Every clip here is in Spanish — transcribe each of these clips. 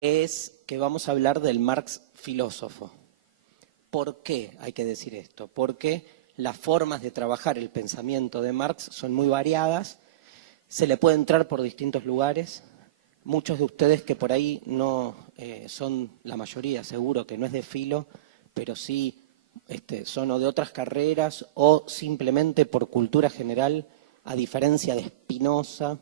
es que vamos a hablar del Marx filósofo. ¿Por qué hay que decir esto? Porque las formas de trabajar el pensamiento de Marx son muy variadas, se le puede entrar por distintos lugares. Muchos de ustedes que por ahí no son, la mayoría seguro que no es de filo, pero sí son o de otras carreras o simplemente por cultura general, a diferencia de Spinoza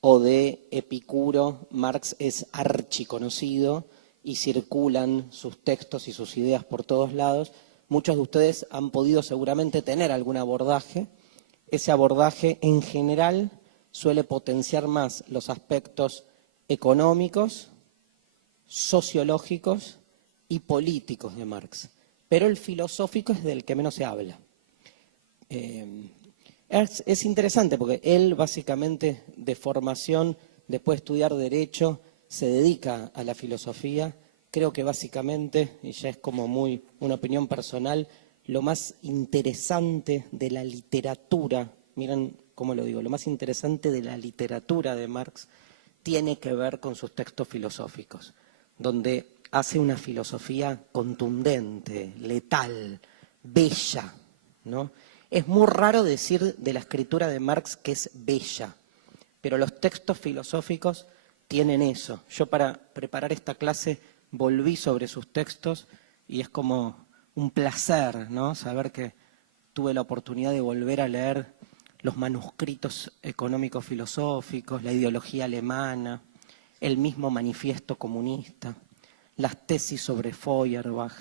o de Epicuro, Marx es archiconocido y circulan sus textos y sus ideas por todos lados. Muchos de ustedes han podido seguramente tener algún abordaje. Ese abordaje en general suele potenciar más los aspectos económicos, sociológicos y políticos de Marx. Pero el filosófico es del que menos se habla. Es interesante porque él básicamente de formación, después de estudiar Derecho, se dedica a la filosofía. Creo que básicamente, y ya es como muy una opinión personal, lo más interesante de la literatura, miren cómo lo digo, lo más interesante de la literatura de Marx tiene que ver con sus textos filosóficos, donde hace una filosofía contundente, letal, bella, ¿no? Es muy raro decir de la escritura de Marx que es bella, pero los textos filosóficos tienen eso. Yo para preparar esta clase volví sobre sus textos y es como un placer, ¿no? Saber que tuve la oportunidad de volver a leer los manuscritos económicos filosóficos, la ideología alemana, el mismo manifiesto comunista, las tesis sobre Feuerbach.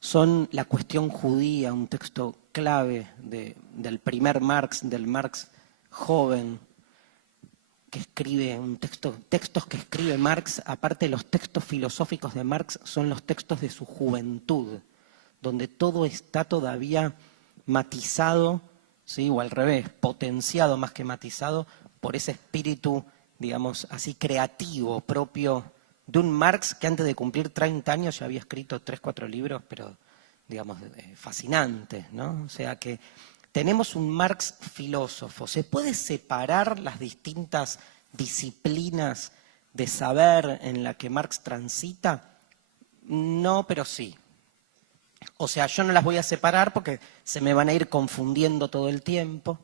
Son la cuestión judía, un texto clave del primer Marx, del Marx joven, que escribe textos que escribe Marx, aparte de los textos filosóficos de Marx, son los textos de su juventud, donde todo está todavía matizado, ¿sí? O al revés, potenciado más que matizado por ese espíritu, digamos así, creativo, propio de un Marx que antes de cumplir 30 años ya había escrito 3, 4 libros, pero digamos fascinantes, ¿no? O sea que tenemos un Marx filósofo. ¿Se puede separar las distintas disciplinas de saber en la que Marx transita? No, pero sí. O sea, yo no las voy a separar porque se me van a ir confundiendo todo el tiempo.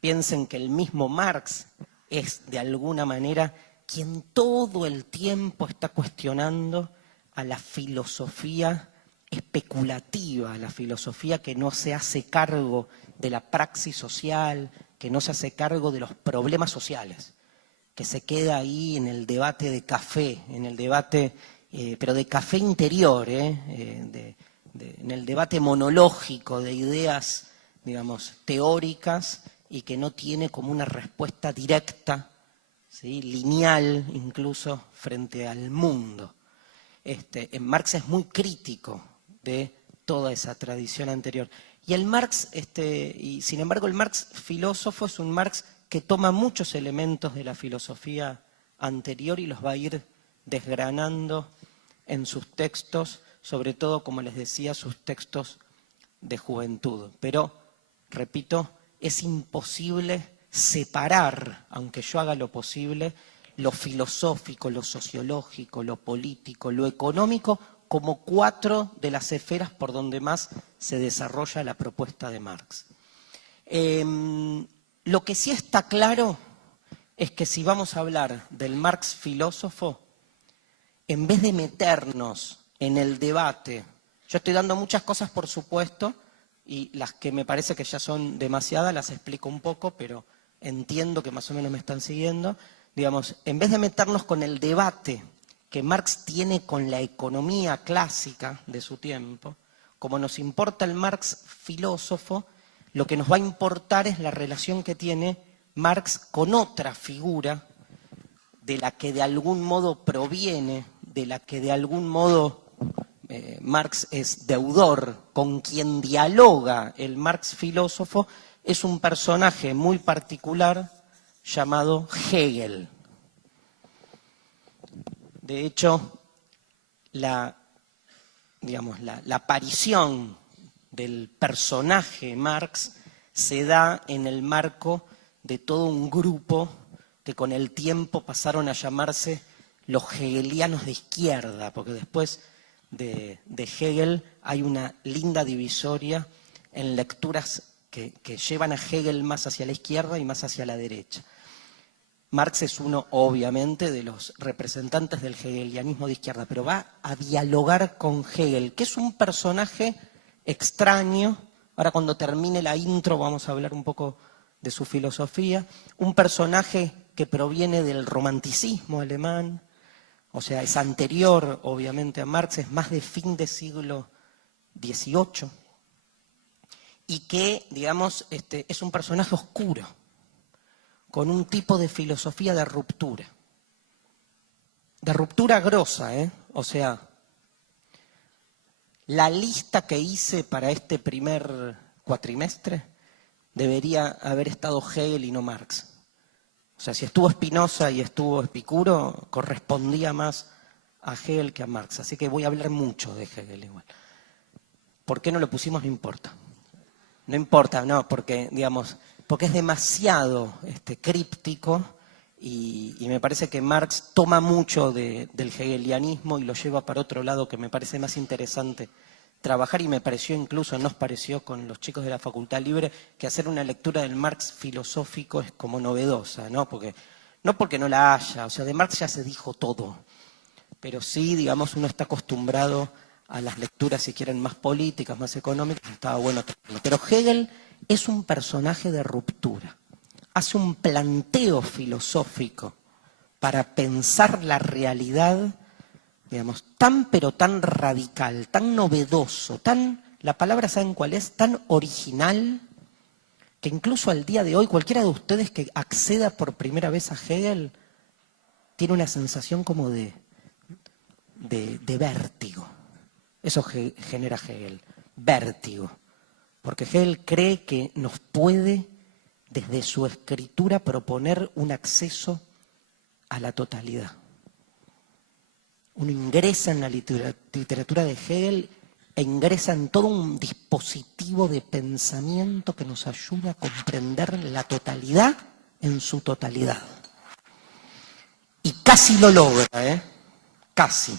Piensen que el mismo Marx es, de alguna manera, quien todo el tiempo está cuestionando a la filosofía especulativa, a la filosofía que no se hace cargo de la praxis social, que no se hace cargo de los problemas sociales, que se queda ahí en el debate de café, en el debate, pero de café interior, en el debate monológico de ideas, digamos, teóricas y que no tiene como una respuesta directa, ¿sí? Lineal incluso, frente al mundo. En Marx es muy crítico de toda esa tradición anterior. Y el Marx, y sin embargo el Marx filósofo es un Marx que toma muchos elementos de la filosofía anterior y los va a ir desgranando en sus textos, sobre todo, como les decía, sus textos de juventud. Pero, repito, es imposible separar, aunque yo haga lo posible, lo filosófico, lo sociológico, lo político, lo económico, como 4 de las esferas por donde más se desarrolla la propuesta de Marx. Lo que sí está claro es que si vamos a hablar del Marx filósofo, en vez de meternos en el debate, yo estoy dando muchas cosas por supuesto, y las que me parece que ya son demasiadas las explico un poco, pero entiendo que más o menos me están siguiendo. Digamos, en vez de meternos con el debate que Marx tiene con la economía clásica de su tiempo, como nos importa el Marx filósofo, lo que nos va a importar es la relación que tiene Marx con otra figura de la que de algún modo proviene, de la que de algún modo Marx es deudor, con quien dialoga el Marx filósofo, es un personaje muy particular llamado Hegel. De hecho, la aparición del personaje Marx se da en el marco de todo un grupo que con el tiempo pasaron a llamarse los hegelianos de izquierda, porque después de Hegel hay una linda divisoria en lecturas que llevan a Hegel más hacia la izquierda y más hacia la derecha. Marx es uno, obviamente, de los representantes del hegelianismo de izquierda, pero va a dialogar con Hegel, que es un personaje extraño. Ahora, cuando termine la intro, vamos a hablar un poco de su filosofía. Un personaje que proviene del romanticismo alemán, o sea, es anterior, obviamente, a Marx, es más de fin de siglo XVIII, y que, digamos, es un personaje oscuro, con un tipo de filosofía de ruptura grosa, ¿eh? O sea, la lista que hice para este primer cuatrimestre debería haber estado Hegel y no Marx. O sea, si estuvo Spinoza y estuvo Epicuro, correspondía más a Hegel que a Marx. Así que voy a hablar mucho de Hegel igual. ¿Por qué no lo pusimos? No importa. No importa, no, porque, digamos, porque es demasiado críptico y me parece que Marx toma mucho del hegelianismo y lo lleva para otro lado que me parece más interesante trabajar, y me pareció incluso, nos pareció con los chicos de la Facultad Libre, que hacer una lectura del Marx filosófico es como novedosa, ¿no? No porque no la haya, o sea, de Marx ya se dijo todo, pero sí, digamos, uno está acostumbrado a las lecturas, si quieren, más políticas, más económicas, estaba bueno tenerlo. Pero Hegel es un personaje de ruptura, hace un planteo filosófico para pensar la realidad, digamos, tan pero tan radical, tan novedoso, la palabra, ¿saben cuál es? Tan original, que incluso al día de hoy, cualquiera de ustedes que acceda por primera vez a Hegel, tiene una sensación como de vértigo. Eso genera Hegel, vértigo. Porque Hegel cree que nos puede, desde su escritura, proponer un acceso a la totalidad. Uno ingresa en la literatura de Hegel e ingresa en todo un dispositivo de pensamiento que nos ayuda a comprender la totalidad en su totalidad. Y casi lo logra, ¿eh? Casi.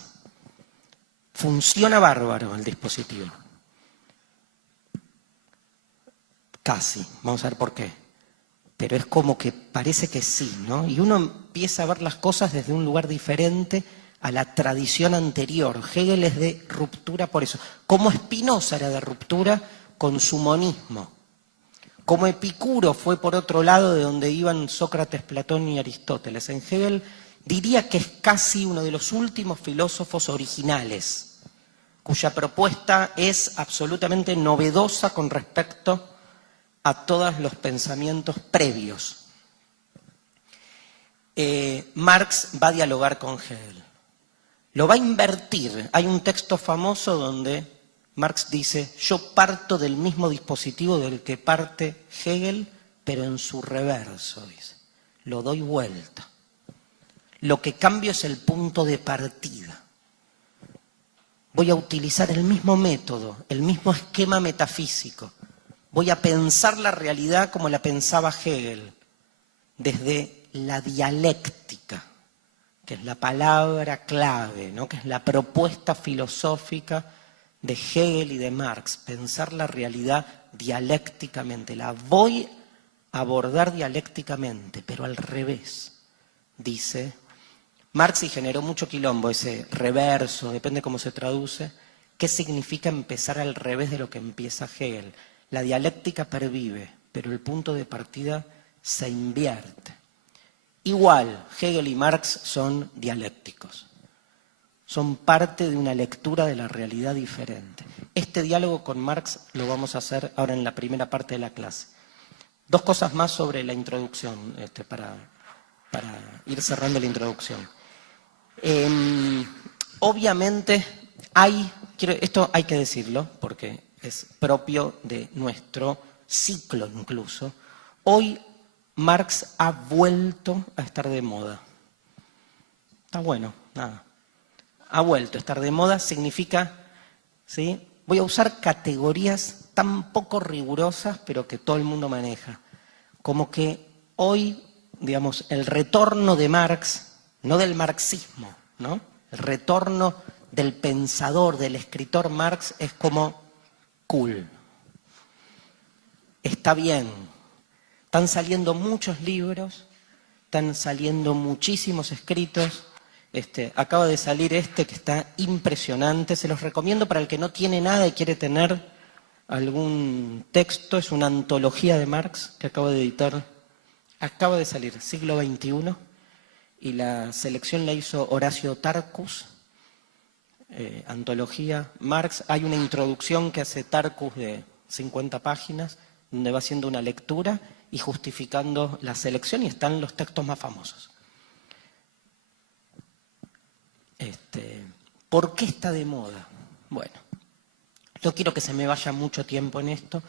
Funciona bárbaro el dispositivo. Casi. Vamos a ver por qué. Pero es como que parece que sí, ¿no? Y uno empieza a ver las cosas desde un lugar diferente a la tradición anterior. Hegel es de ruptura por eso. Como Spinoza era de ruptura con su monismo. Como Epicuro fue por otro lado de donde iban Sócrates, Platón y Aristóteles. En Hegel diría que es casi uno de los últimos filósofos originales, cuya propuesta es absolutamente novedosa con respecto a todos los pensamientos previos. Marx va a dialogar con Hegel. Lo va a invertir. Hay un texto famoso donde Marx dice: yo parto del mismo dispositivo del que parte Hegel, pero en su reverso, dice. Lo doy vuelta. Lo que cambio es el punto de partida. Voy a utilizar el mismo método, el mismo esquema metafísico. Voy a pensar la realidad como la pensaba Hegel, desde la dialéctica, que es la palabra clave, ¿no? Que es la propuesta filosófica de Hegel y de Marx, pensar la realidad dialécticamente. La voy a abordar dialécticamente, pero al revés, dice Marx, y generó mucho quilombo ese reverso, depende cómo se traduce. ¿Qué significa empezar al revés de lo que empieza Hegel? La dialéctica pervive, pero el punto de partida se invierte. Igual, Hegel y Marx son dialécticos. Son parte de una lectura de la realidad diferente. Este diálogo con Marx lo vamos a hacer ahora en la primera parte de la clase. Dos cosas más sobre la introducción, para ir cerrando la introducción. Obviamente esto hay que decirlo porque es propio de nuestro ciclo incluso. Hoy Marx ha vuelto a estar de moda. Está bueno, nada. Ha vuelto a estar de moda significa, ¿sí? Voy a usar categorías tan poco rigurosas, pero que todo el mundo maneja. Como que hoy, digamos, el retorno de Marx no del marxismo, ¿no? El retorno del pensador, del escritor Marx es como cool. Está bien. Están saliendo muchos libros, están saliendo muchísimos escritos. Acaba de salir que está impresionante. Se los recomiendo para el que no tiene nada y quiere tener algún texto. Es una antología de Marx que acaba de editar. Acaba de salir, siglo XXI. Y la selección la hizo Horacio Tarcus. Antología Marx. Hay una introducción que hace Tarcus de 50 páginas, donde va haciendo una lectura y justificando la selección, y están los textos más famosos. ¿Por qué está de moda? Bueno, no quiero que se me vaya mucho tiempo en esto.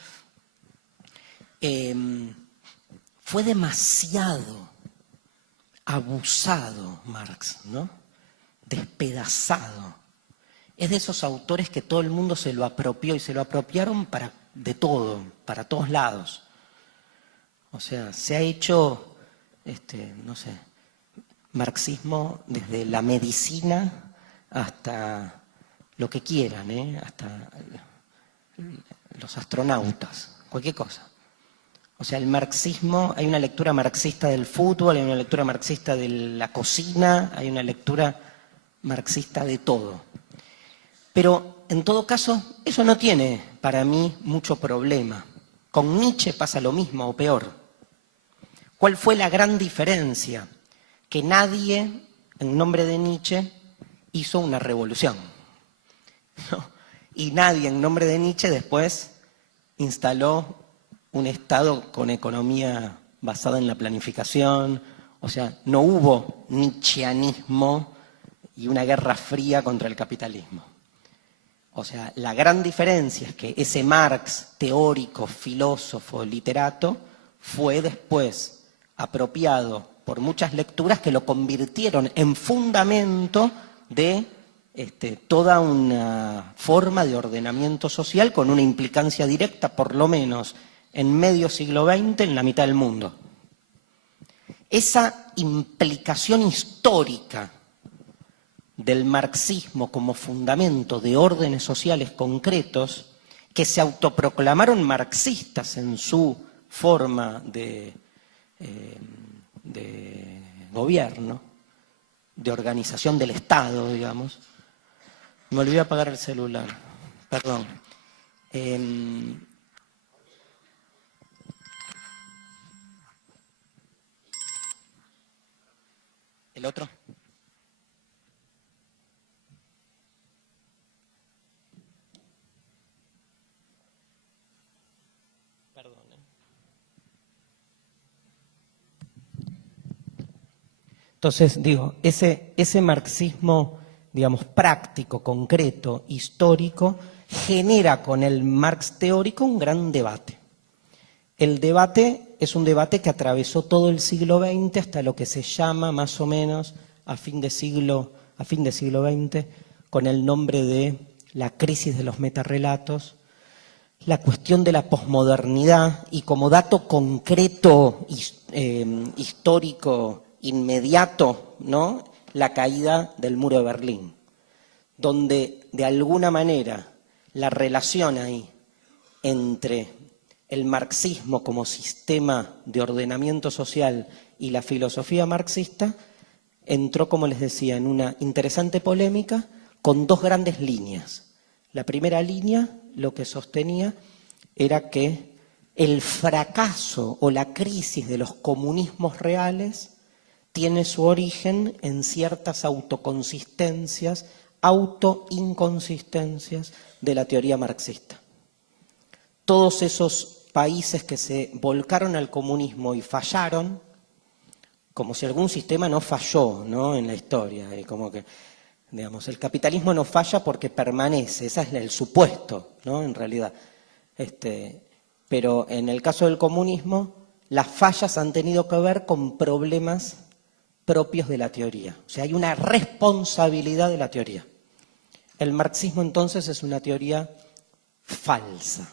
Fue demasiado abusado Marx, ¿no? Despedazado. Es de esos autores que todo el mundo se lo apropió, y se lo apropiaron de todo, para todos lados. O sea, se ha hecho, no sé, marxismo desde la medicina hasta lo que quieran, hasta los astronautas, cualquier cosa. O sea, el marxismo, hay una lectura marxista del fútbol, hay una lectura marxista de la cocina, hay una lectura marxista de todo. Pero, en todo caso, eso no tiene, para mí, mucho problema. Con Nietzsche pasa lo mismo o peor. ¿Cuál fue la gran diferencia? Que nadie, en nombre de Nietzsche, hizo una revolución, ¿no? Y nadie, en nombre de Nietzsche, después instaló un Estado con economía basada en la planificación. O sea, no hubo nietzscheanismo y una guerra fría contra el capitalismo. O sea, la gran diferencia es que ese Marx teórico, filósofo, literato, fue después apropiado por muchas lecturas que lo convirtieron en fundamento de toda una forma de ordenamiento social con una implicancia directa, por lo menos en medio siglo XX, en la mitad del mundo. Esa implicación histórica del marxismo como fundamento de órdenes sociales concretos, que se autoproclamaron marxistas en su forma de gobierno, de organización del Estado, digamos. Me olvidé apagar el celular, perdón. ¿El otro? Perdón. Entonces, digo, ese marxismo, digamos, práctico, concreto, histórico, genera con el Marx teórico un gran debate. El debate es un debate que atravesó todo el siglo XX hasta lo que se llama, más o menos, a fin de siglo XX, con el nombre de la crisis de los metarrelatos, la cuestión de la posmodernidad, y como dato concreto, histórico, inmediato, ¿no?, la caída del muro de Berlín, donde de alguna manera la relación ahí entre el marxismo como sistema de ordenamiento social y la filosofía marxista entró, como les decía, en una interesante polémica con dos grandes líneas. La primera línea lo que sostenía era que el fracaso o la crisis de los comunismos reales tiene su origen en ciertas autoconsistencias, autoinconsistencias de la teoría marxista. Todos esos países que se volcaron al comunismo y fallaron, como si algún sistema no falló, ¿no?, en la historia, y como que, digamos, el capitalismo no falla porque permanece, ese es el supuesto, ¿no?, en realidad. Pero en el caso del comunismo, las fallas han tenido que ver con problemas propios de la teoría. O sea, hay una responsabilidad de la teoría. El marxismo, entonces, es una teoría falsa,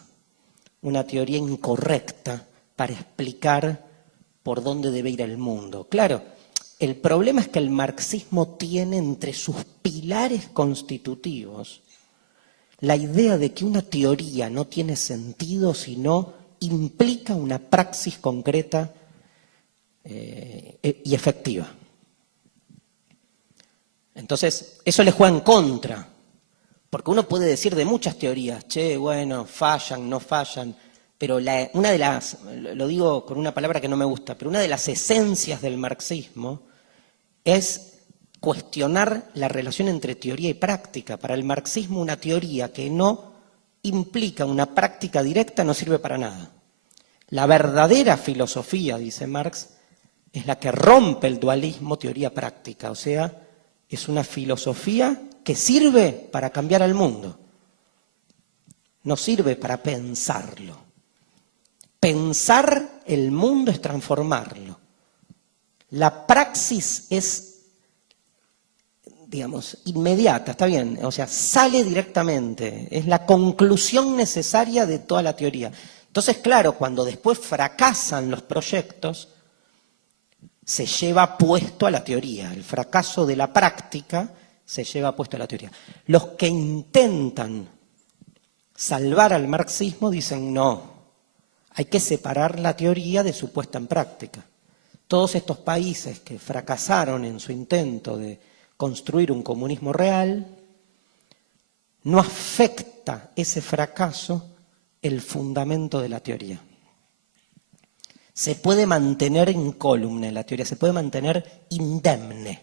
una teoría incorrecta para explicar por dónde debe ir el mundo. Claro, El problema es que el marxismo tiene entre sus pilares constitutivos la idea de que una teoría no tiene sentido si no implica una praxis concreta y efectiva. Entonces, eso le juega en contra, porque uno puede decir de muchas teorías, che, bueno, fallan, no fallan, pero una de las, lo digo con una palabra que no me gusta, pero una de las esencias del marxismo es cuestionar la relación entre teoría y práctica. Para el marxismo, una teoría que no implica una práctica directa no sirve para nada. La verdadera filosofía, dice Marx, es la que rompe el dualismo teoría-práctica, o sea, es una filosofía que sirve para cambiar al mundo, no sirve para pensarlo. Pensar el mundo es transformarlo. La praxis es, digamos, inmediata, está bien, o sea, sale directamente, es la conclusión necesaria de toda la teoría. Entonces, claro, cuando después fracasan los proyectos, se lleva puesto a la teoría. El fracaso de la práctica se lleva puesto a la teoría. Los que intentan salvar al marxismo dicen no, hay que separar la teoría de su puesta en práctica. Todos estos países que fracasaron en su intento de construir un comunismo real, no afecta ese fracaso el fundamento de la teoría. Se puede mantener incólume la teoría, se puede mantener indemne.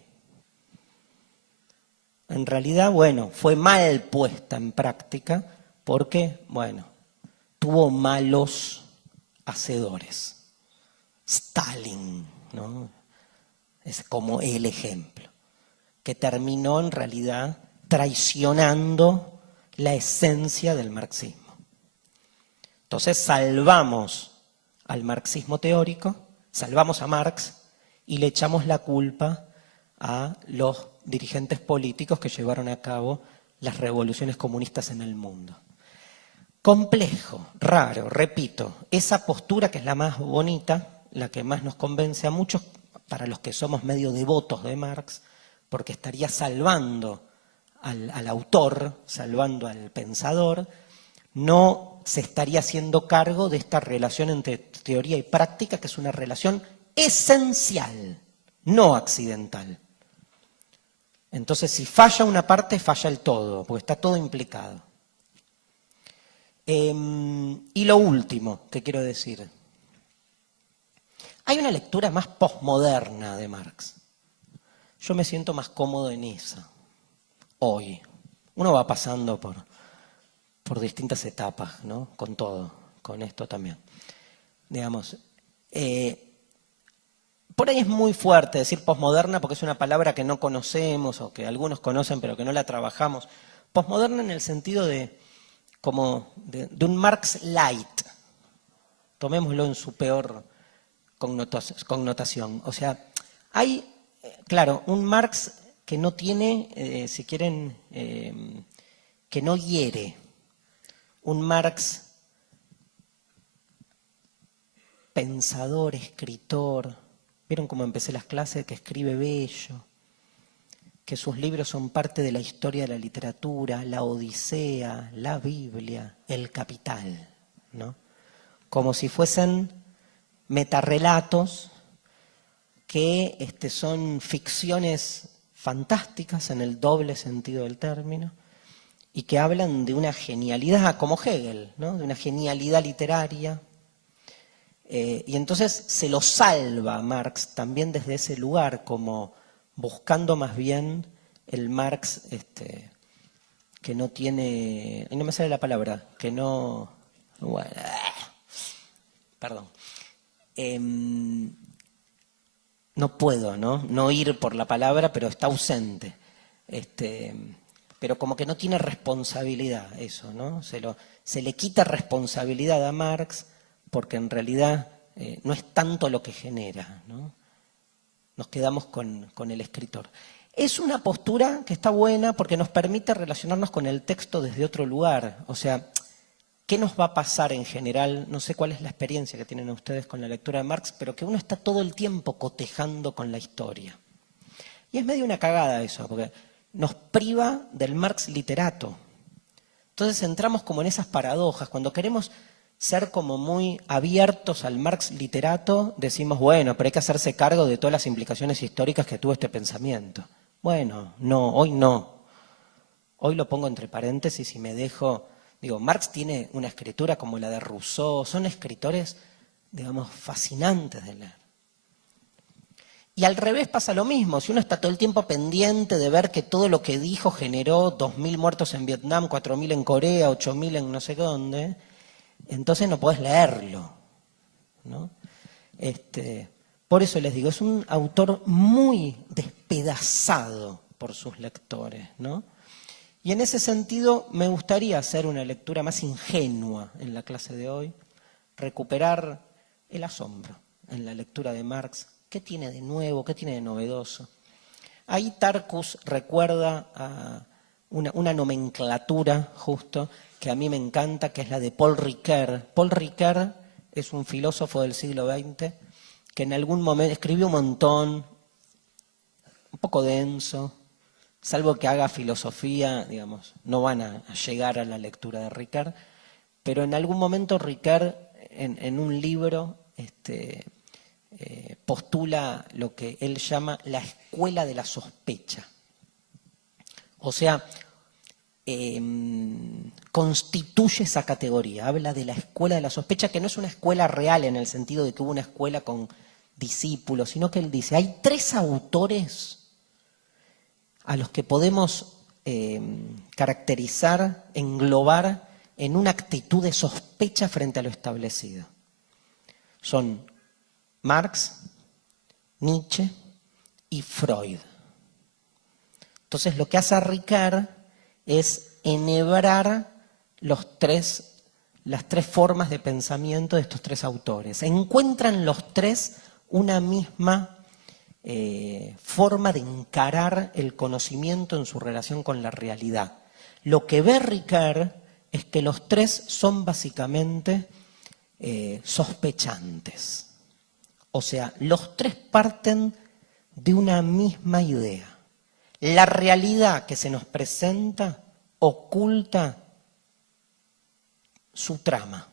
En realidad, bueno, fue mal puesta en práctica porque, bueno, tuvo malos hacedores. Stalin, ¿no? Es como el ejemplo, que terminó en realidad traicionando la esencia del marxismo. Entonces salvamos al marxismo teórico, salvamos a Marx y le echamos la culpa a los dirigentes políticos que llevaron a cabo las revoluciones comunistas en el mundo. Complejo, raro, repito, esa postura que es la más bonita, la que más nos convence a muchos, para los que somos medio devotos de Marx, porque estaría salvando al autor, salvando al pensador, no se estaría haciendo cargo de esta relación entre teoría y práctica, que es una relación esencial, no accidental. Entonces, si falla una parte, falla el todo, porque está todo implicado. Y lo último que quiero decir, hay una lectura más posmoderna de Marx. Yo me siento más cómodo en esa, hoy. Uno va pasando por distintas etapas, ¿no? Con todo, con esto también. Digamos, por ahí es muy fuerte decir posmoderna porque es una palabra que no conocemos o que algunos conocen pero que no la trabajamos. Posmoderna en el sentido de un Marx light, tomémoslo en su peor connotación. O sea, hay, claro, un Marx que no tiene, si quieren, que no hiere. Un Marx pensador, escritor. ¿Vieron cómo empecé las clases? Que escribe bello, que sus libros son parte de la historia de la literatura, la Odisea, la Biblia, el Capital, ¿no? Como si fuesen metarrelatos que son ficciones fantásticas en el doble sentido del término y que hablan de una genialidad, como Hegel, ¿no? De una genialidad literaria. Y entonces se lo salva Marx también desde ese lugar, como buscando más bien el Marx que no tiene, y no me sale la palabra, que no, bueno, perdón, no puedo, no ir por la palabra, pero está ausente, pero como que no tiene responsabilidad eso, ¿no? Se le quita responsabilidad a Marx porque en realidad no es tanto lo que genera, ¿no? Nos quedamos con el escritor. Es una postura que está buena porque nos permite relacionarnos con el texto desde otro lugar. O sea, ¿qué nos va a pasar en general? No sé cuál es la experiencia que tienen ustedes con la lectura de Marx, pero que uno está todo el tiempo cotejando con la historia. Y es medio una cagada eso, porque nos priva del Marx literato. Entonces entramos como en esas paradojas. Cuando queremos ser como muy abiertos al Marx literato, decimos, bueno, pero hay que hacerse cargo de todas las implicaciones históricas que tuvo este pensamiento. Bueno, no, hoy no. Hoy lo pongo entre paréntesis y me dejo... Digo, Marx tiene una escritura como la de Rousseau, son escritores, digamos, fascinantes de leer. Y al revés pasa lo mismo, si uno está todo el tiempo pendiente de ver que todo lo que dijo generó 2.000 muertos en Vietnam, 4.000 en Corea, 8.000 en no sé dónde, entonces no podés leerlo, ¿no? Por eso les digo, es un autor muy despedazado por sus lectores, ¿no? Y en ese sentido me gustaría hacer una lectura más ingenua en la clase de hoy, recuperar el asombro en la lectura de Marx. ¿Qué tiene de nuevo? ¿Qué tiene de novedoso? Ahí Tarkus recuerda a una nomenclatura justo que a mí me encanta, que es la de Paul Ricoeur. Paul Ricoeur es un filósofo del siglo XX que en algún momento escribió un montón, un poco denso, salvo que haga filosofía, digamos, no van a llegar a la lectura de Ricoeur, pero en algún momento Ricoeur en un libro postula lo que él llama la escuela de la sospecha. O sea, constituye esa categoría, habla de la escuela de la sospecha, que no es una escuela real en el sentido de que hubo una escuela con discípulos, sino que él dice, hay 3 autores a los que podemos caracterizar, englobar en una actitud de sospecha frente a lo establecido. Son Marx, Nietzsche y Freud. Entonces lo que hace Ricoeur es enhebrar las 3 formas de pensamiento de estos 3 autores. Encuentran los 3 una misma forma de encarar el conocimiento en su relación con la realidad. Lo que ve Ricoeur es que los 3 son básicamente sospechantes. O sea, los 3 parten de una misma idea. La realidad que se nos presenta oculta su trama.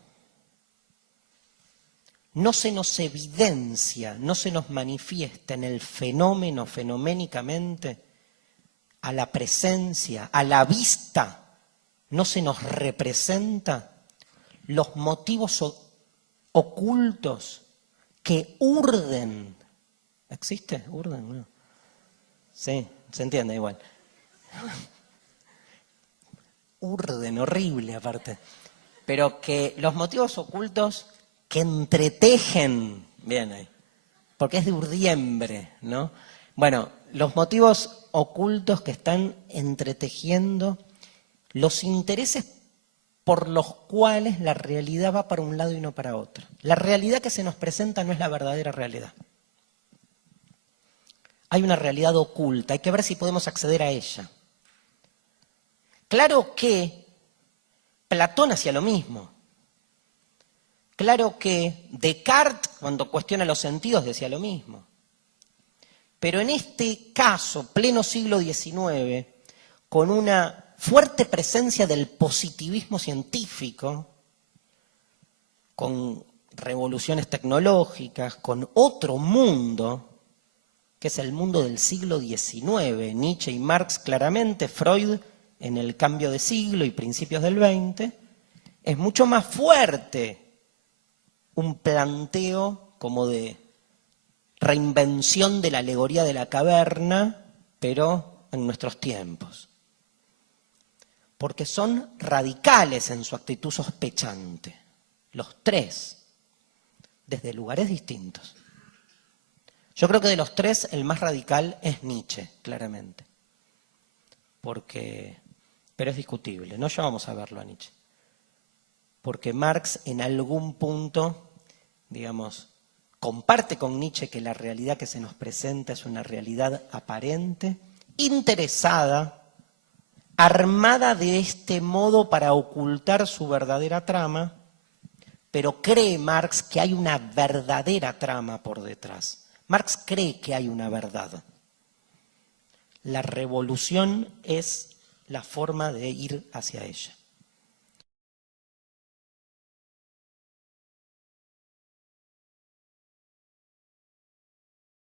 No se nos evidencia, no se nos manifiesta en el fenómeno fenoménicamente, a la presencia, a la vista, no se nos representa los motivos ocultos que urden. ¿Existe? ¿Urden? No. Sí, se entiende igual. Urden, horrible aparte. Pero que los motivos ocultos que entretejen, bien ahí, porque es de urdiembre, ¿no? Bueno, los motivos ocultos que están entretejiendo los intereses por los cuales la realidad va para un lado y no para otro. La realidad que se nos presenta no es la verdadera realidad. Hay una realidad oculta, hay que ver si podemos acceder a ella. Claro que Platón hacía lo mismo. Claro que Descartes, cuando cuestiona los sentidos, decía lo mismo. Pero en este caso, pleno siglo XIX, con una fuerte presencia del positivismo científico, con revoluciones tecnológicas, con otro mundo, que es el mundo del siglo XIX, Nietzsche y Marx claramente, Freud en el cambio de siglo y principios del XX, es mucho más fuerte un planteo como de reinvención de la alegoría de la caverna, pero en nuestros tiempos. Porque son radicales en su actitud sospechante, los 3, desde lugares distintos. Yo creo que de los 3 el más radical es Nietzsche, claramente. Pero es discutible, no ya vamos a verlo a Nietzsche. Porque Marx en algún punto, digamos, comparte con Nietzsche que la realidad que se nos presenta es una realidad aparente, interesada, armada de este modo para ocultar su verdadera trama, pero cree Marx que hay una verdadera trama por detrás. Marx cree que hay una verdad. la revolución es la forma de ir hacia ella.